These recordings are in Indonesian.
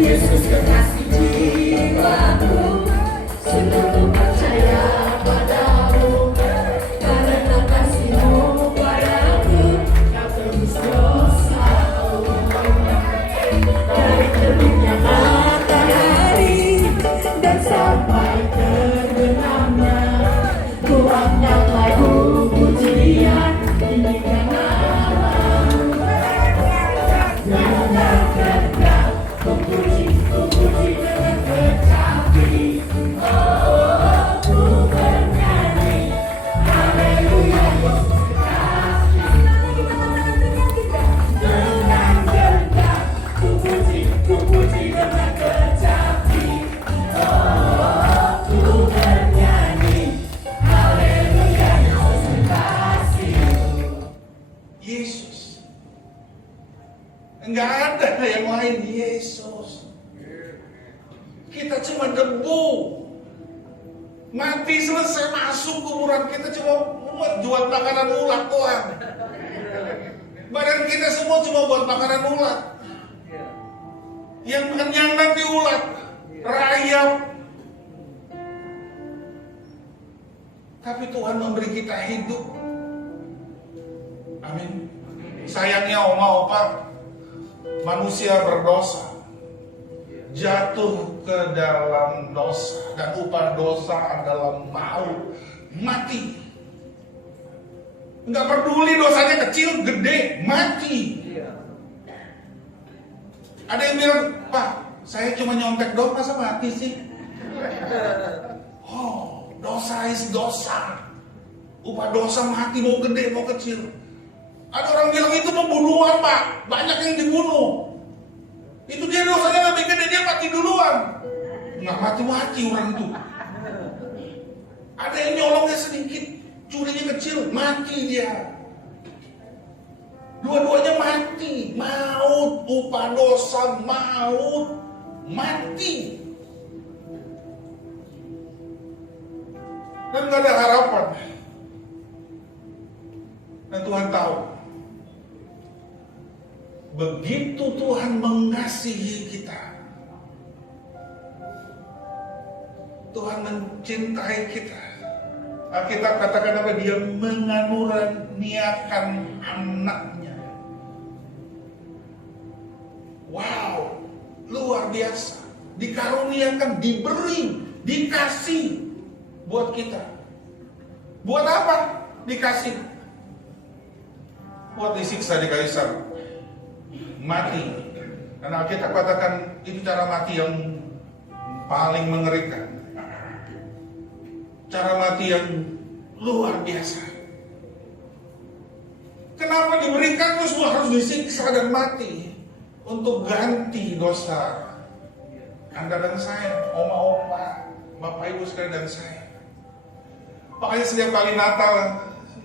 Yesus kekasih jiwaku, sungguh percaya padamu, karena kasih-Mu padaku, Kau tebus dosaku. Dari terbitnya matahari dan sampai terbenamnya, ku angkat lagu pujian, tinggikan namamu. Dengarkan Kau, ku puji dengan kecapi. Oh, ku bernyanyi, haleluya, Yesus kekasih. Dengan genggam, ku puji dengan kecapi. Oh, ku bernyanyi, haleluya, Yesus kekasih. Yesus. Enggak ada yang lain, Yesus. Kita cuma debu. Mati selesai, masuk kuburan, kita cuma jual makanan ulat doang. Badan kita semua cuma buat makanan ulat. Yang kenyang nanti ulat, rayap. Tapi Tuhan memberi kita hidup. Amin. Sayangnya oma opa, manusia berdosa, jatuh ke dalam dosa, dan upah dosa adalah maut, mati. Enggak peduli dosanya kecil, gede, mati. Ada yang bilang, Pak, saya cuma nyontek doang, masa mati sih? Oh, dosa is dosa. Upah dosa mati, mau gede, mau kecil. Ada orang bilang itu pembunuhan, Pak, banyak yang dibunuh. Itu dia dosanya lebih gede, dia mati duluan. Nggak mati-mati orang itu. Ada yang nyolongnya sedikit, curinya kecil, mati dia. Dua-duanya mati, maut, upah dosa, maut, mati. Dan nggak ada harapan. Dan Tuhan tahu, begitu Tuhan mengasihi kita, Tuhan mencintai kita. Alkitab katakan apa? Dia mengaruniakan anaknya. Wow, luar biasa. Dikaruniakan, diberi, dikasih buat kita. Buat apa? Dikasih. Buat disiksa di kayu salib. Mati. Dan Alkitab katakan itu cara mati yang paling mengerikan. Cara mati yang luar biasa. Kenapa diberikan terus harus disiksa dan mati? Untuk ganti dosa Anda dan saya, oma opa, bapak ibu sekalian dan saya. Makanya setiap kali Natal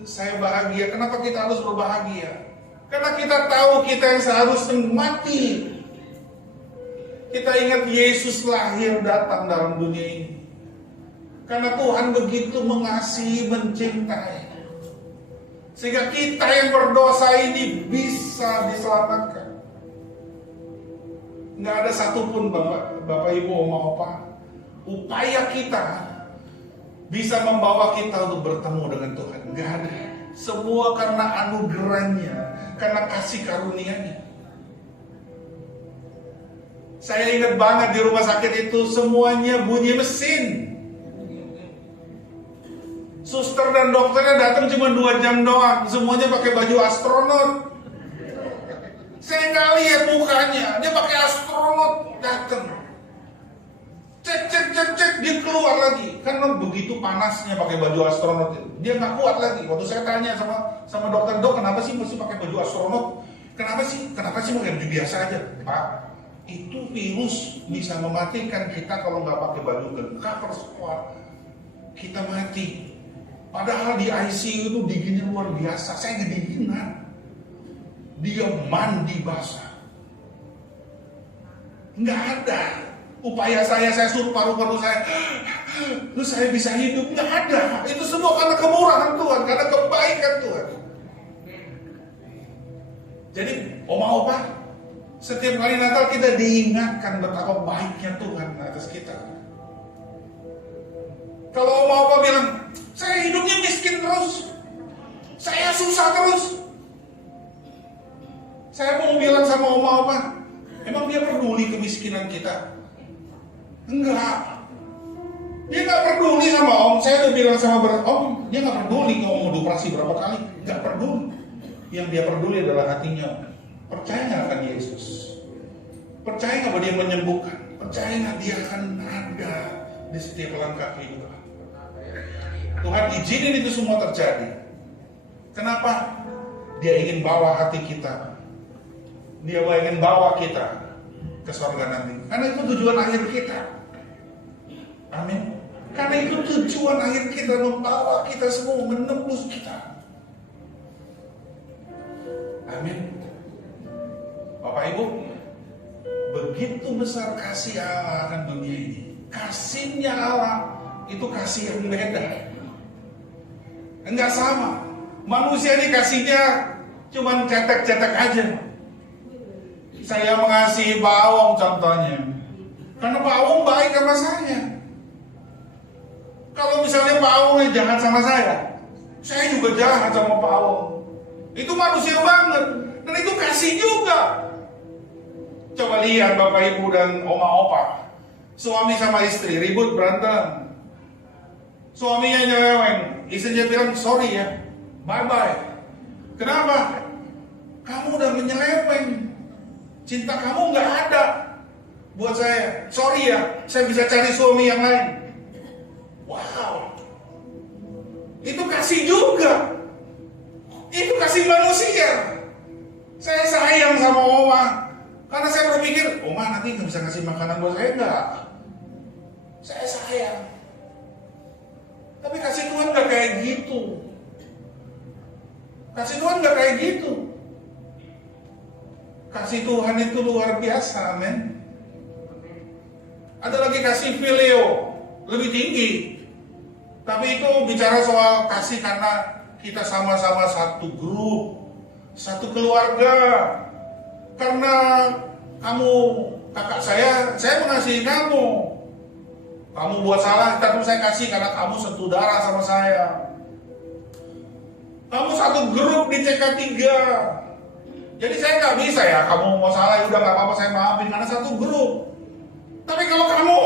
saya bahagia. Kenapa kita harus berbahagia? Karena kita tahu kita yang seharusnya mati. Kita ingat Yesus lahir datang dalam dunia ini. Karena Tuhan begitu mengasihi, mencintai, sehingga kita yang berdosa ini bisa diselamatkan. Nggak ada satupun bapak ibu, oma opa, upaya kita bisa membawa kita untuk bertemu dengan Tuhan. Nggak ada. Semua karena anugerahnya, karena kasih karunia-Nya. Saya ingat banget di rumah sakit itu semuanya bunyi mesin. Suster dan dokternya datang cuma 2 jam doang, semuanya pakai baju astronot. Saya nggak lihat mukanya, dia pakai astronot datang. Cek, dia keluar lagi. Karena begitu panasnya pakai baju astronot itu, dia nggak kuat lagi. Waktu saya tanya sama dokter, dok, kenapa sih mesti pakai baju astronot? Kenapa sih pakai baju biasa aja, Pak? Itu virus bisa mematikan kita kalau nggak pakai baju cover squad. Kita mati. Padahal di ICU itu dinginnya luar biasa. Saya kedinginan. Dia mandi basah. Nggak ada upaya saya suruh paru-paru saya, terus saya bisa hidup. Nggak ada. Itu semua karena kemurahan Tuhan, karena kebaikan Tuhan. Jadi oma-oma, Setiap kali Natal kita diingatkan betapa baiknya Tuhan atas kita. Kalau Oma Opa bilang, saya hidupnya miskin terus, saya susah terus, saya mau bilang sama Oma Opa, emang dia peduli kemiskinan kita? Enggak. Dia nggak peduli sama Om. Saya udah bilang sama Om, dia nggak peduli kalau mau dioperasi berapa kali, nggak peduli. Yang dia peduli adalah hatinya. Percaya nggak akan Yesus? Percaya nggak bahwa dia menyembuhkan? Percaya nggak dia akan ada di setiap langkah kehidupan? Tuhan izinin itu semua terjadi. Kenapa? Dia ingin bawa hati kita. Dia ingin bawa kita ke surga nanti. Karena itu tujuan akhir kita. Amin. Karena itu tujuan akhir kita, membawa kita semua, menembus kita. Amin. Bapak Ibu, begitu besar kasih Allah akan dunia ini. Kasihnya Allah itu kasih yang beda. Enggak sama. Manusia ini kasihnya cuman cetek-cetek aja. Saya mengasihi Pak Awong contohnya, karena Pak Awong baik sama saya. Kalau misalnya Pak Awong jahat sama saya juga jahat sama Pak Awong. Itu manusia banget, dan itu kasih juga. Coba lihat Bapak Ibu dan Oma Opa, suami sama istri ribut berantem, suaminya nyeleweng, istrinya bilang sorry ya, bye bye. Kenapa? Kamu udah menyeleweng, cinta kamu nggak ada buat saya. Sorry ya, saya bisa cari suami yang lain. Wow, itu kasih juga. Itu kasih manusia. Saya sayang sama Oma, karena saya berpikir, Oma nanti nggak bisa ngasih makanan buat saya, enggak. Saya sayang. Tapi kasih Tuhan nggak kayak gitu. Kasih Tuhan nggak kayak gitu. Kasih Tuhan itu luar biasa, amin. Ada lagi kasih filio, lebih tinggi. Tapi itu bicara soal kasih karena kita sama-sama satu grup, satu keluarga. Karena kamu kakak saya mengasihi kamu. Kamu buat salah, tapi saya kasih karena kamu satu darah sama saya. Kamu satu grup di CK3. Jadi saya nggak bisa ya, kamu mau salah ya udah nggak apa-apa, saya maafin karena satu grup. Tapi kalau kamu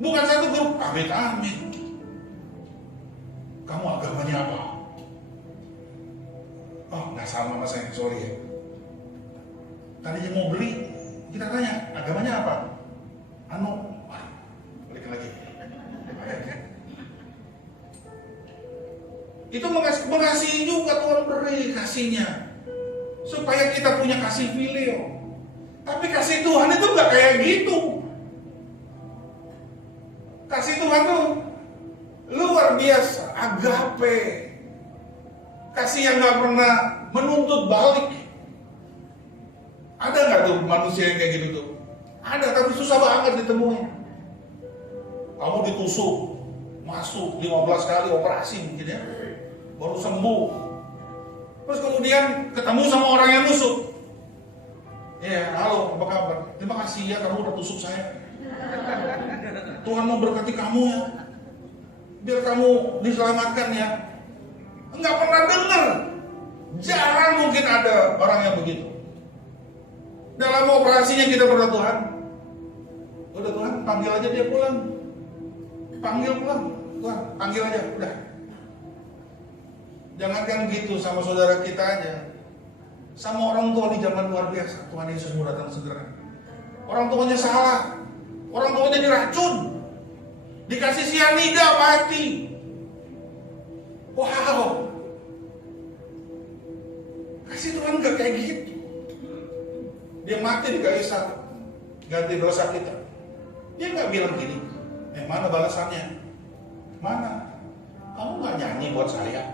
bukan satu grup, amit-amit. Kamu agamanya apa? Oh, nggak sama sama saya, sorry ya. Tadinya mau beli, kita tanya, agamanya apa? Balik lagi. Itu mengasihi juga, Tuhan beri kasihnya supaya kita punya kasih filio. Tapi kasih Tuhan itu nggak kayak gitu. Kasih Tuhan tuh luar biasa, agape. Kasih yang nggak pernah menuntut balik. Ada nggak tuh manusia yang kayak gitu tuh? Ada, tapi susah banget ditemuin. Kamu ditusuk, masuk 15 kali operasi mungkin ya, baru sembuh. Terus kemudian ketemu sama orang yang nusuk. Ya, halo, apa kabar? Terima kasih ya kamu udah tusuk saya. Tuhan mau berkati kamu ya, biar kamu diselamatkan ya. Enggak pernah dengar. Jarang mungkin ada orang yang begitu. Dalam operasinya kita berdoa, Tuhan, udah Tuhan, panggil aja dia pulang. Panggil pulang, Tuhan, panggil aja, udah. Jangankan gitu sama saudara kita aja, sama orang tua di zaman luar biasa. Tuhan Yesus mau datang segera. Orang tuanya salah, orang tuanya diracun, dikasih sianida mati. Wow, kasih Tuhan gak kayak gitu. Dia mati di kayu salib, ganti dosa kita. Dia gak bilang gini, mana balasannya? Mana? Kamu gak nyanyi buat saya,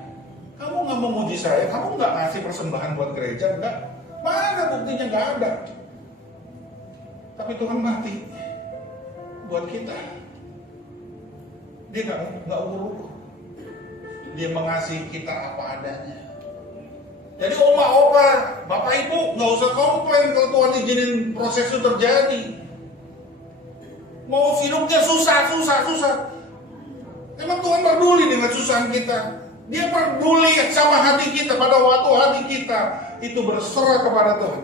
kamu gak memuji saya, kamu gak ngasih persembahan buat gereja, enggak. Mana buktinya? Gak ada. Tapi Tuhan mati buat kita. Dia gak ukur-ukur. Dia mengasihi kita apa adanya. Jadi oma, opa, bapak ibu nggak usah komplain kalau Tuhan izinin proses itu terjadi. Mau hidupnya susah. Emang Tuhan peduli dengan kesusahan kita. Dia peduli sama hati kita pada waktu hati kita itu berserah kepada Tuhan.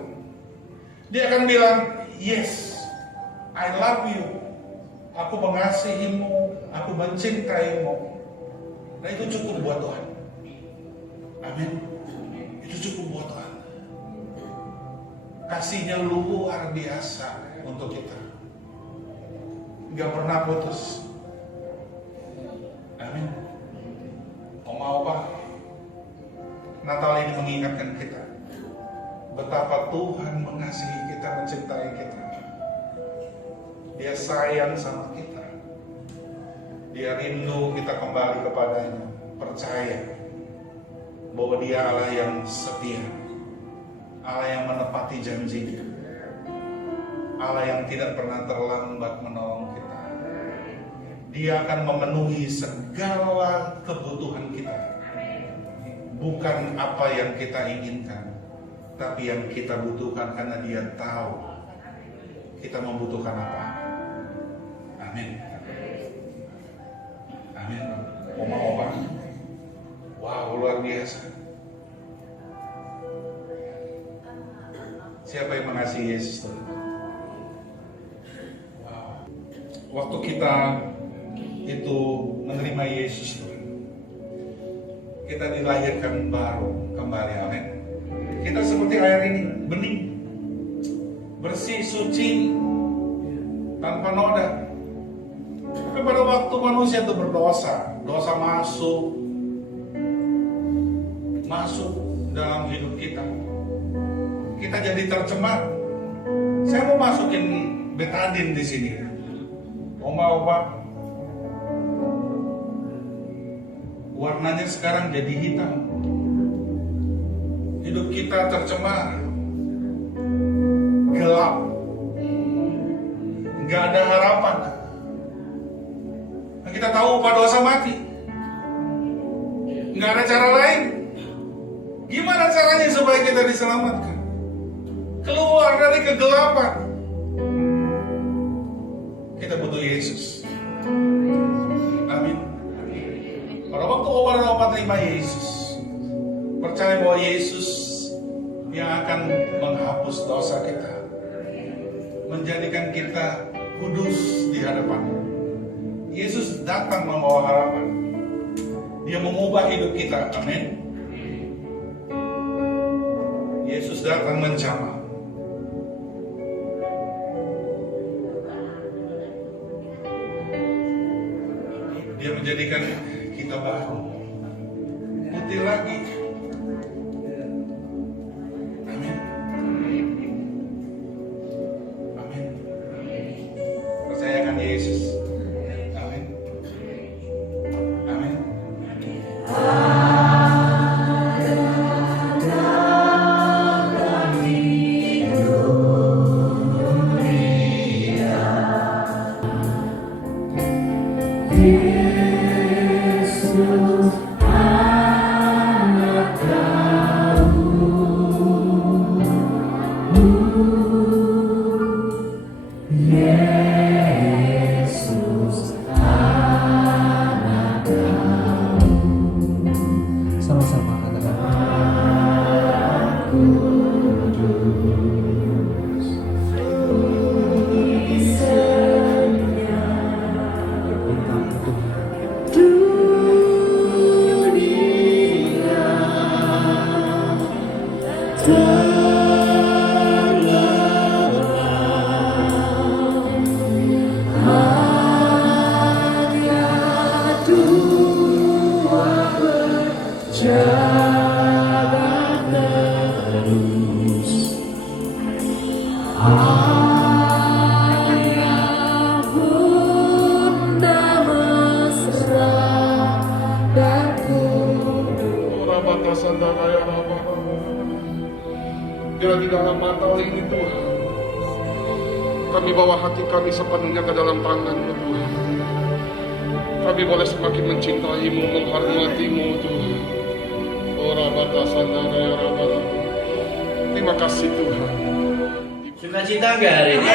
Dia akan bilang, yes, I love you. Aku mengasihimu, aku mencintaimu. Nah itu cukup buat Tuhan. Amin. Itu cukup buat Tuhan. Kasihnya luar biasa untuk kita. Gak pernah putus. Amin. Oma opa, Natal ini mengingatkan kita betapa Tuhan mengasihi kita, mencintai kita. Dia sayang sama kita. Dia rindu kita kembali kepadanya. Percaya bahwa Dia Allah yang setia, Allah yang menepati janjinya, Allah yang tidak pernah terlambat menolong kita. Dia akan memenuhi segala kebutuhan kita. Bukan apa yang kita inginkan, tapi yang kita butuhkan, karena Dia tahu kita membutuhkan apa. Amin. Amin. Oma-oma, wow, luar biasa. Siapa yang mengasihi Yesus Tuhan? Wow. Waktu kita itu menerima Yesus Tuhan, kita dilahirkan baru kembali. Amin. Kita seperti air ini, bening, bersih, suci, tanpa noda. Tapi pada waktu manusia itu berdosa, dosa masuk dalam hidup kita, kita jadi tercemar. Saya mau masukin betadin di sini. Oma-oma, warnanya sekarang jadi hitam. Hidup kita tercemar, gelap, nggak ada harapan. Nah, kita tahu pada dosa mati, nggak ada cara lain. Gimana caranya supaya kita diselamatkan? Keluar dari kegelapan. Kita butuh Yesus. Amin. Pada waktu opa terima Yesus, percaya bahwa Yesus yang akan menghapus dosa kita, menjadikan kita kudus di hadapan-Nya. Yesus datang membawa harapan. Dia mengubah hidup kita. Amin. Yesus datang menjamah. Dia menjadikan kita baru, putih lagi. Amin. Amin. Percayakan Yesus. Amin. Amin. Sama-sama katakan. Bila di dalam Natal ini Tuhan, kami bawa hati kami sepenuhnya ke dalam tangan-Mu Tuhan. Kami boleh semakin mencintai-Mu, menghormati-Mu Tuhan. Oh Rabata Sandana ya Rabata Terima kasih Tuhan. Sukacita nggak hari ini?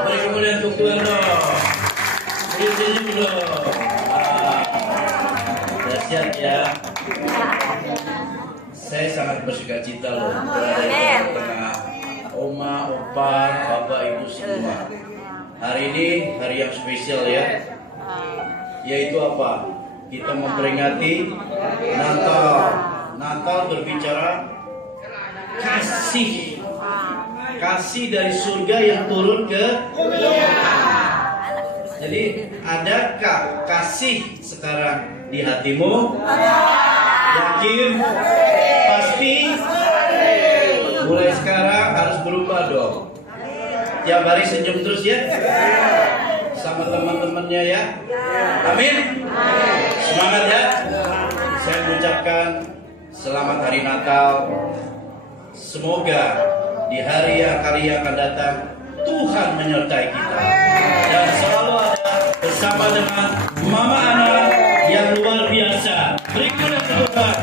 Beri kemuliaan untuk Tuhan dong. Beri senyum dong. Dahsyat ya. Saya sangat bersukacita loh berada di tengah oma, opa, bapak, ibu semua. Hari ini hari yang spesial ya. Yaitu apa? Kita memperingati Natal. Natal berbicara kasih. Kasih dari surga yang turun ke Jadi adakah kasih sekarang di hatimu? Yakin? Pasti? Mulai sekarang harus berubah dong. Tiap hari senyum terus ya. Sama teman-temannya ya. Amin. Semangat ya. Saya mengucapkan selamat hari Natal. Semoga di hari yang akan datang Tuhan menyertai kita dan selalu ada bersama dengan Mama Ana yang luar biasa. Berikutnya Tuhan.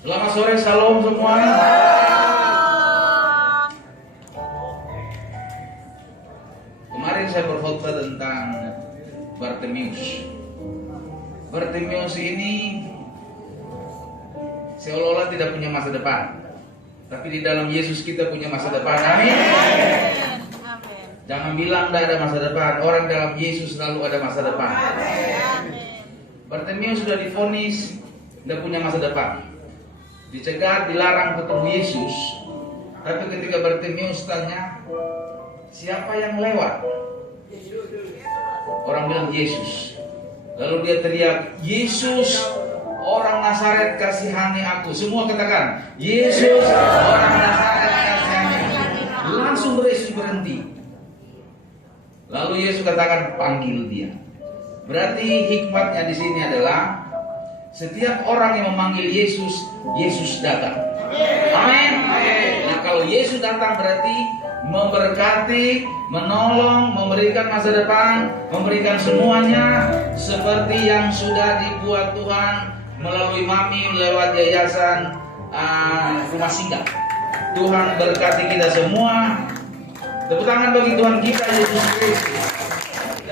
Selamat sore, salam semua. Kemarin saya berkhotbah tentang Bartimeus. Bartimeus ini seolah-olah tidak punya masa depan, tapi di dalam Yesus kita punya masa depan. Amin. Jangan bilang tidak ada masa depan. Orang dalam Yesus selalu ada masa depan. Bartimeus sudah divonis tidak punya masa depan, dicegat, dilarang ketemu Yesus. Tapi ketika Bartimeus tanya, siapa yang lewat? Orang bilang Yesus. Lalu dia teriak, Yesus, orang Nazaret, kasihani aku. Semua katakan, Yesus, orang Nazaret, kasihani aku. Langsung Yesus berhenti. Lalu Yesus katakan, panggil dia. Berarti hikmatnya di sini adalah setiap orang yang memanggil Yesus, Yesus datang. Amin. Nah, kalau Yesus datang berarti memberkati, menolong, memberikan masa depan, memberikan semuanya seperti yang sudah dibuat Tuhan melalui Mami lewat yayasan rumah singgah. Tuhan berkati kita semua. Tepuk tangan bagi Tuhan kita Yesus Kristus.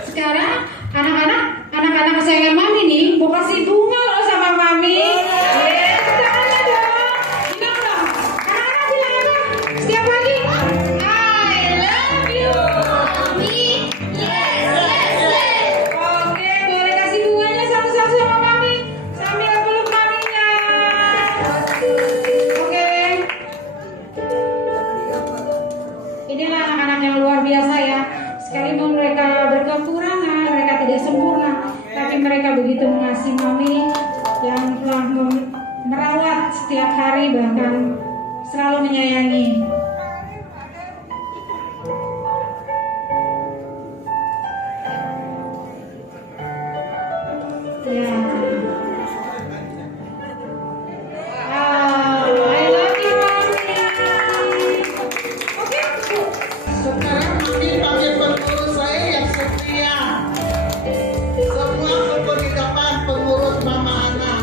Sekarang anak-anak kesayangan Mami nih mau kasih bunga loh sama Mami. Tangannya dong. Bilang dong. Anak-anak bilang apa? Setiap pagi. I love you, Mami. Yes. Oke, boleh kasih bunganya satu-satu sama Mami. Sambil peluk Maminya. Oke. Inilah anak-anak yang luar biasa ya. Sekalipun mereka berkekurangan, mereka tidak sempurna, tapi mereka begitu mengasihi Mami yang telah merawat setiap hari, bahkan selalu menyayangi. Ya. I love you, Mami. Oke. Sekarang kami pakai pengurus saya yang setia. Semua keberhidupan pengurus Mama Ana.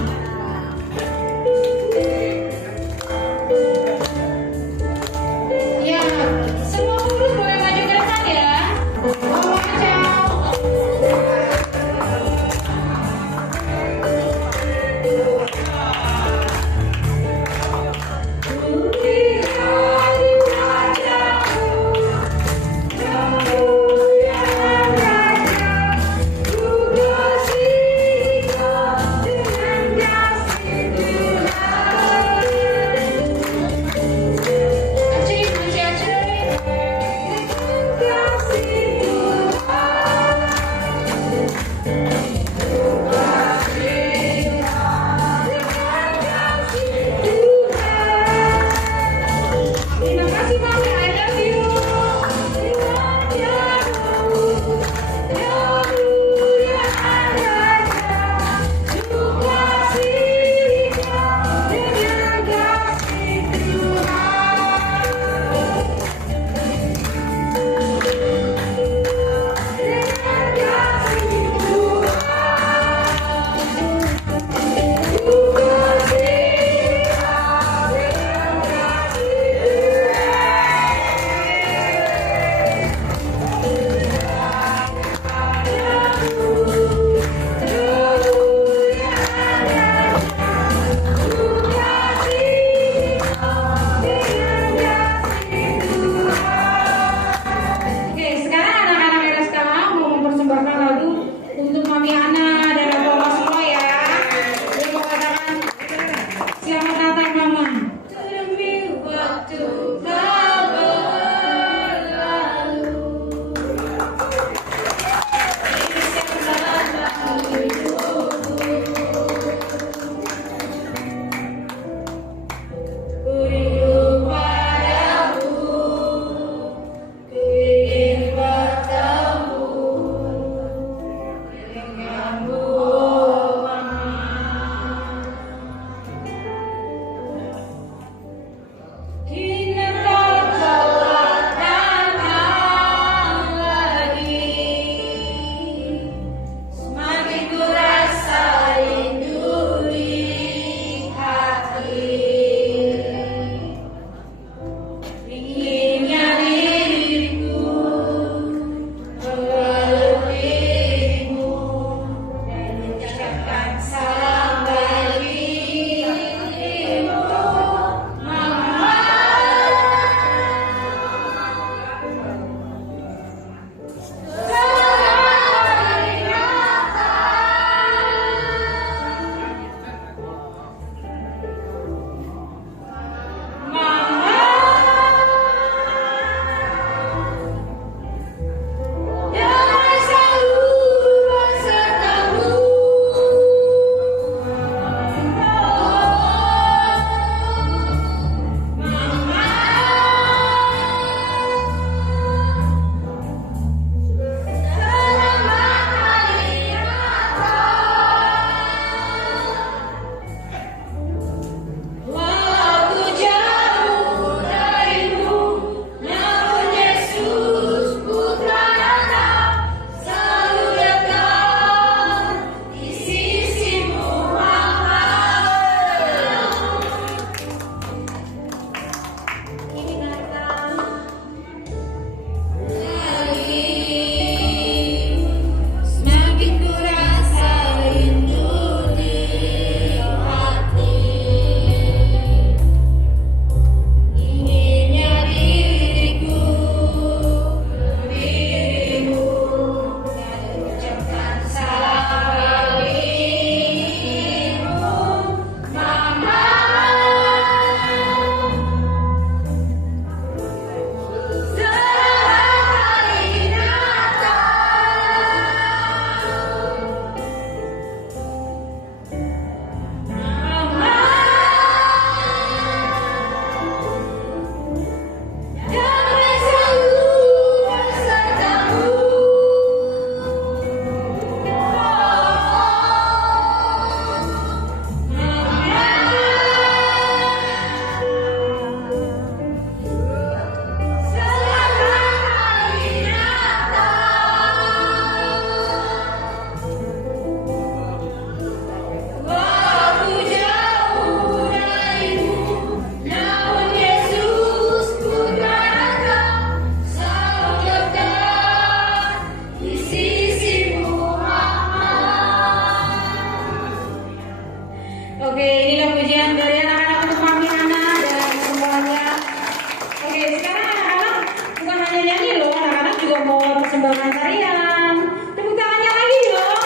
pengembangan tarian. Tepuk tangannya lagi dong.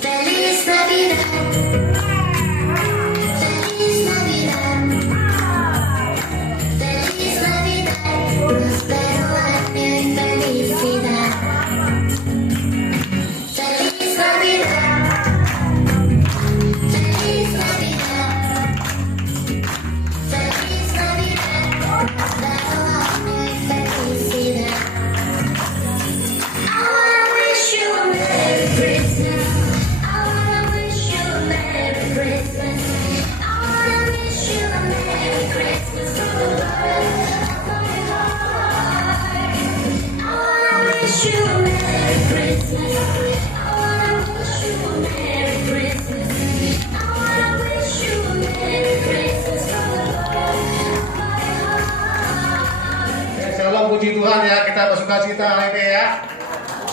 Feliz Navidad. Feliz Navidad. Feliz Navidad. Prospero año y felicidad. Feliz Navidad. Feliz Navidad. Feliz Navidad. Prospero año y felicidad. I wanna wish you a Merry Christmas. I wanna wish you a Merry Christmas. I wanna wish you a Merry Christmas from the bottom of my heart. I wanna wish you a Merry Christmas. I wanna wish you a Merry Christmas. I wanna wish you a Merry Christmas from the bottom of my heart. Shalom, puji Tuhan ya, kita bersuka cita hari ini ya.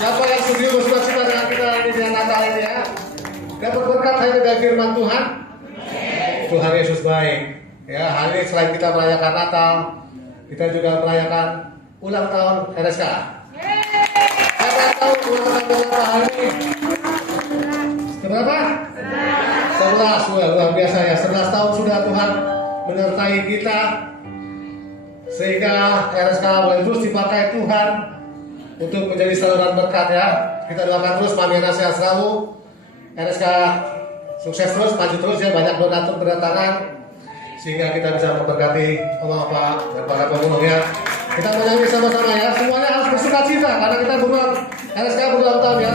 Siapa yang setuju bersuka cita dengan kita hari ini dengan Natal ini ya? Dapat berkat hari ini dari firman Tuhan. Tuhan Yesus baik. Ya, hari ini selain kita merayakan Natal, kita juga merayakan ulang tahun RSK. Siapa yang tahu ulang tahun berapa hari ini? Berapa? 11. Wah, luar biasa ya. 11 tahun sudah Tuhan menyertai kita, sehingga RSK boleh terus dipakai Tuhan untuk menjadi saluran berkat ya. Kita doakan terus Mami Ana sehat selalu, RSK sukses terus, maju terus ya, banyak donatur berdatangan sehingga kita bisa memberkati Oma Opa dan para pemulung ya. Kita menyanyi sama-sama ya, semuanya harus bersuka cita karena kita berulang RSK berulang tahun ya.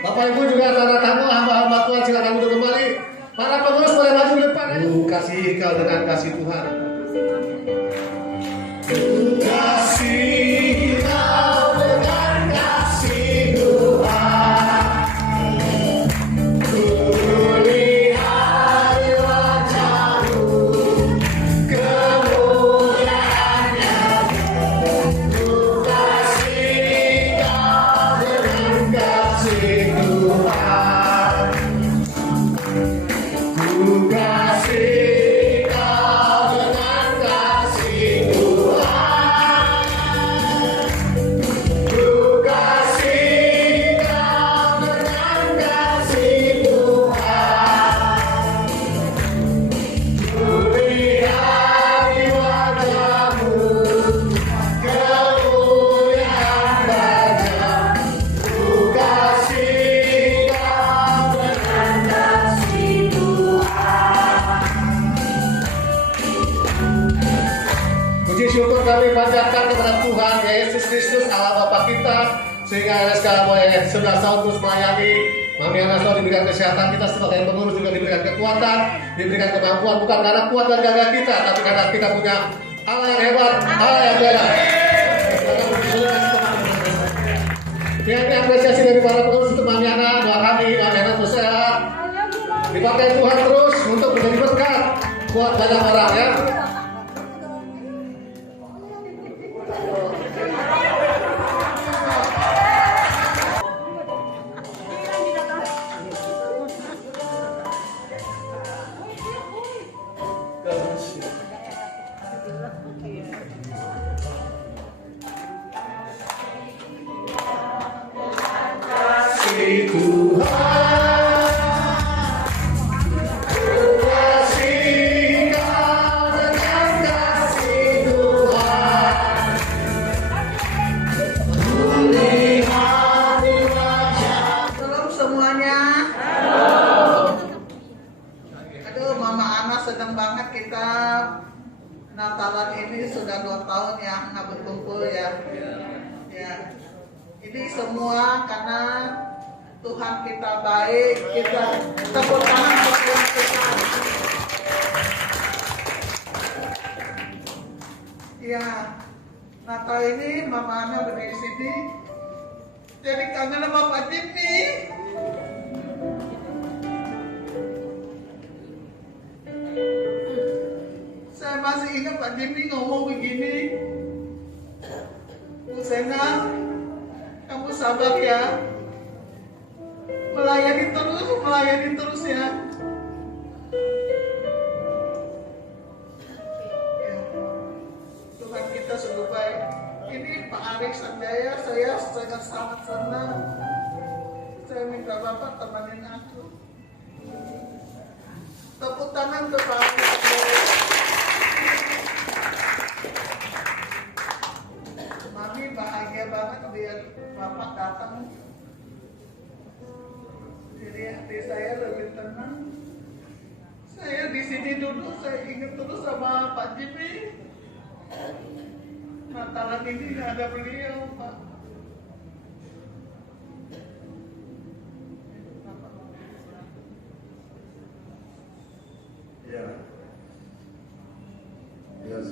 Bapak Ibu juga para tamu hamba-hamba Tuhan silakan duduk kembali. Para pengurus boleh maju ke depan. Kasih kau dengan kasih Tuhan. Kasih kau dengan kasih Tuhan. Ku lihat wajah-Mu, kemuliaan-Nya. Ku kasih kau dengan kasih Tuhan. Ku kasih kau sehingga RSK boleh 11 tahun terus melayani. Mami Ana selalu diberikan kesehatan, kita sebagai pengurus juga diberikan kekuatan, diberikan kemampuan, bukan karena kuat dan gagah kita, tapi karena kita punya Allah yang hebat, Allah yang beda. Ini apresiasi dari para pengurus untuk Mami Ana. Doa kami, Mami Ana terus sehat, dipakai Tuhan terus untuk menjadi berkat buat banyak orang ya. Shalom semuanya. Aduh, Mama Ana senang banget kita Natalan ini sudah 2 tahun ya nggak berkumpul ya. Ya, ini semua karena Tuhan kita baik, kita tepuk tangan buat Tuhan kita. Ya, Natal ini Mama Ana berdiri di sini. Jadi kangen sama Pak Jimmy. Saya masih ingat Pak Jimmy ngomong begini. Bu Sena, kamu sabar ya. Melayani terus ya. Ya. Tuhan kita sungguh baik. Ini Pak Arik Sanjaya, saya sangat senang. Saya minta Bapak temanin aku. Tepuk tangan untuk Pak Arik Sanjaya. Mami bahagia banget lihat Bapak datang. Jadi hati saya lebih tenang. Saya di sini dulu, saya ingat terus sama Pak Jimmy. Natalan ini nggak ada beliau, Pak. Ya,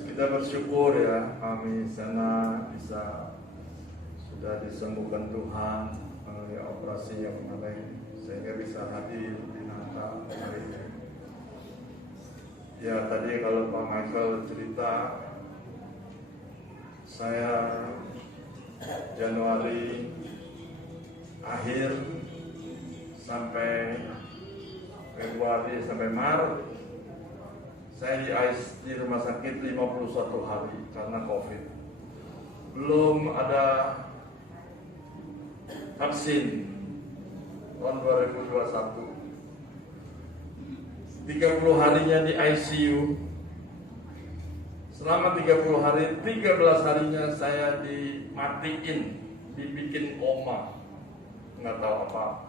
kita bersyukur ya, kami sana sudah disembuhkan Tuhan melalui operasi yang kemarin, sehingga bisa hadir di Natal hari ini. Ya, tadi kalau Pak Michael cerita, saya Januari akhir sampai Februari sampai Maret saya di rumah sakit 51 hari karena COVID. Belum ada vaksin tahun 2021. 30 harinya di ICU. Selama 30 hari, 13 harinya saya dimatiin, dibikin koma, nggak tahu apa.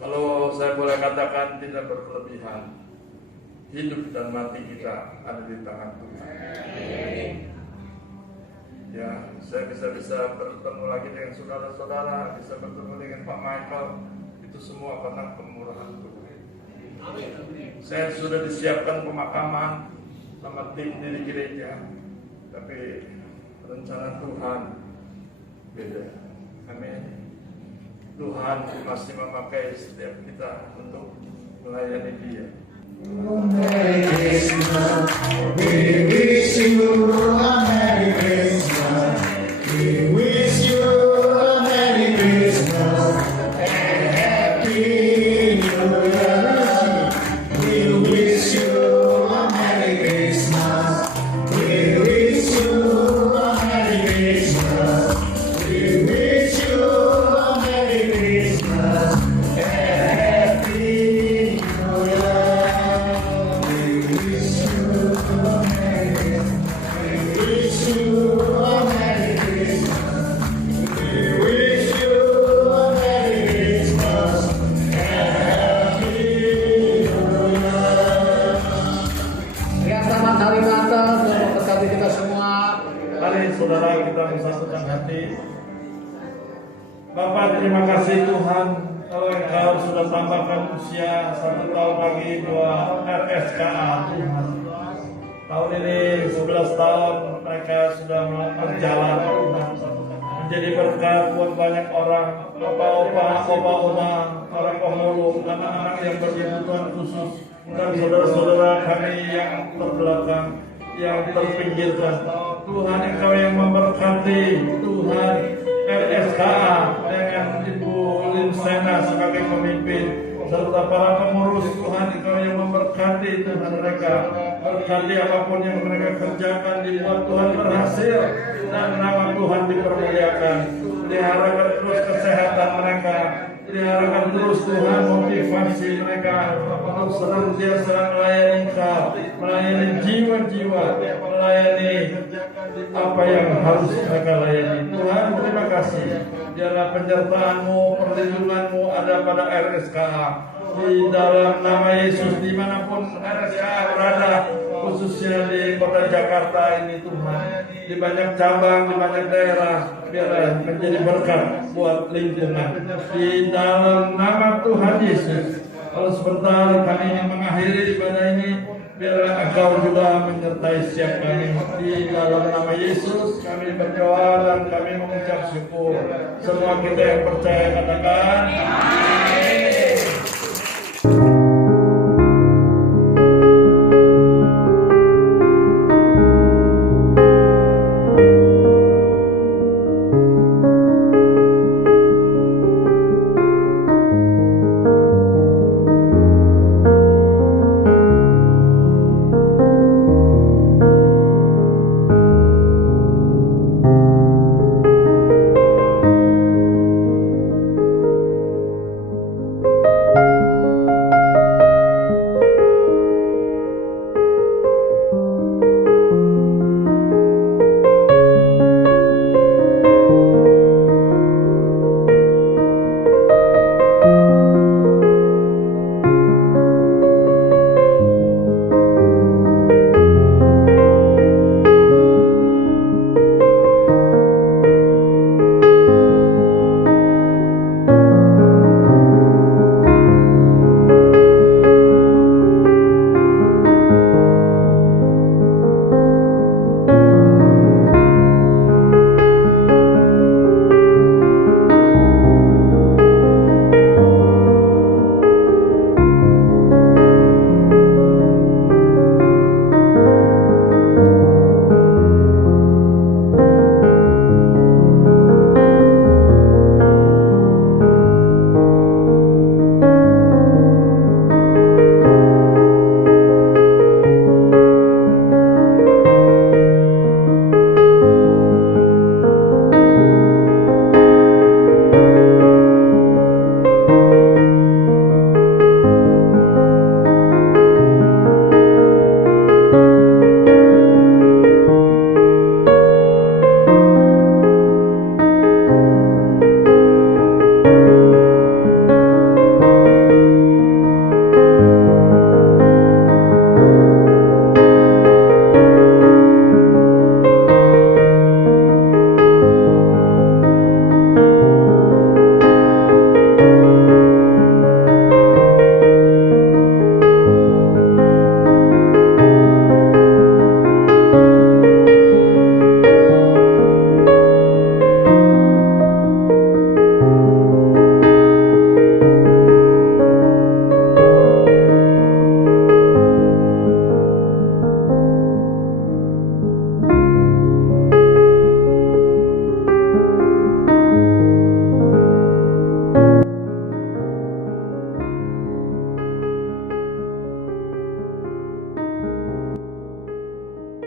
Kalau saya boleh katakan tidak berkelebihan, hidup dan mati kita ada di tangan Tuhan. Ya, saya bisa bertemu lagi dengan saudara-saudara, bisa bertemu dengan Pak Michael, itu semua karena kemurahan Tuhan. Saya sudah disiapkan pemakaman sama tim di gereja, tapi rencana Tuhan beda. Amin. Tuhan masih memakai setiap kita untuk melayani Dia. Merry Christmas, we wish you a Merry Christmas, we wish you a Merry Christmas and Happy New Year. We wish you a Merry Christmas, we wish you a Merry Christmas, we wish you a Merry Christmas and Happy New Year. We wish you a Merry Christmas. dalam satukan hati. Bapak, terima kasih Tuhan, kalau Engkau sudah tambahkan usia 1 tahun lagi buat RSKA Tuhan. Tahun ini 11 tahun mereka sudah berjalan Tuhan, menjadi berkat buat banyak orang, opa-opa, oma, para pemulung, anak-anak yang berkebutuhan khusus, dan saudara-saudara kami yang terbelakang, yang terpinggirkan. Tuhan, Engkau yang memberkati, Tuhan, RSKA dengan Ibu Linsena sebagai pemimpin, serta para pengurus. Tuhan, Engkau yang memberkati Tuhan mereka, berkati apapun yang mereka kerjakan, dibuat Tuhan berhasil dan nama Tuhan dipermuliakan. Peliharakan terus kesehatan mereka, peliharakan terus Tuhan motivasi mereka untuk senantiasa melayani Engkau, melayani jiwa-jiwa, melayani apa yang harus mereka layani. Tuhan, terima kasih. Biarlah penyertaan-Mu, perlindungan-Mu ada pada RSKA. Di dalam nama Yesus, dimanapun RSKA berada, khususnya di kota Jakarta ini Tuhan, di banyak cabang, di banyak daerah, biarlah menjadi berkat buat lingkungan. Di dalam nama Tuhan Yesus, kalau sebentar kami ingin mengakhiri ibadah ini, biarlah Engkau juga menyertai setiap kami. Di dalam nama Yesus kami berdoa dan kami mengucap syukur. Semua kita yang percaya katakan